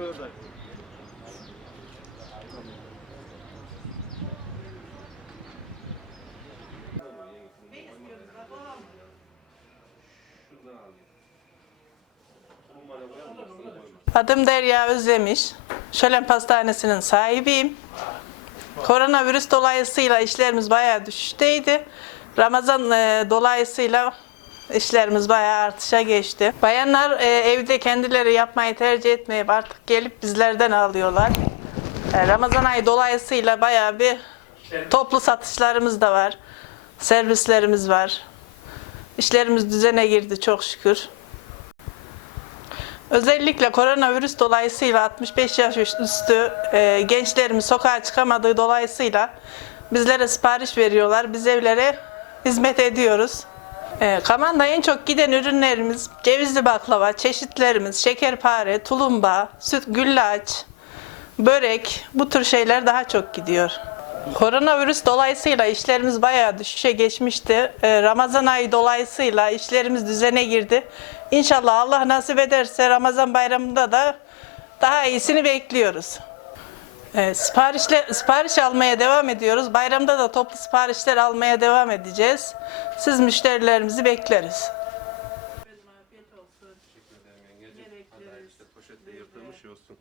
orada. Adım Derya Özlemiş. Şölen Pastanesi'nin sahibiyim. Koronavirüs dolayısıyla işlerimiz bayağı düşüşteydi. Ramazan e, dolayısıyla işlerimiz bayağı artışa geçti. Bayanlar e, evde kendileri yapmayı tercih etmeyip artık gelip bizlerden alıyorlar. E, Ramazan ayı dolayısıyla bayağı bir toplu satışlarımız da var. Servislerimiz var. İşlerimiz düzene girdi çok şükür. Özellikle koronavirüs dolayısıyla 65 yaş üstü e, gençlerimiz sokağa çıkamadığı dolayısıyla bizlere sipariş veriyorlar. Biz evlere hizmet ediyoruz. E, Kaman'da en çok giden ürünlerimiz cevizli baklava, çeşitlerimiz, şekerpare, tulumba, süt güllaç, börek bu tür şeyler daha çok gidiyor. Koronavirüs dolayısıyla işlerimiz bayağı düşüşe geçmişti. Ee, Ramazan ayı dolayısıyla işlerimiz düzene girdi. İnşallah Allah nasip ederse Ramazan bayramında da daha iyisini bekliyoruz. Ee, siparişle, sipariş almaya devam ediyoruz. Bayramda da toplu siparişler almaya devam edeceğiz. Siz müşterilerimizi bekleriz. Afiyet olsun. Teşekkür ederim yengeciğim. İşte poşetle yırtılmış olsun.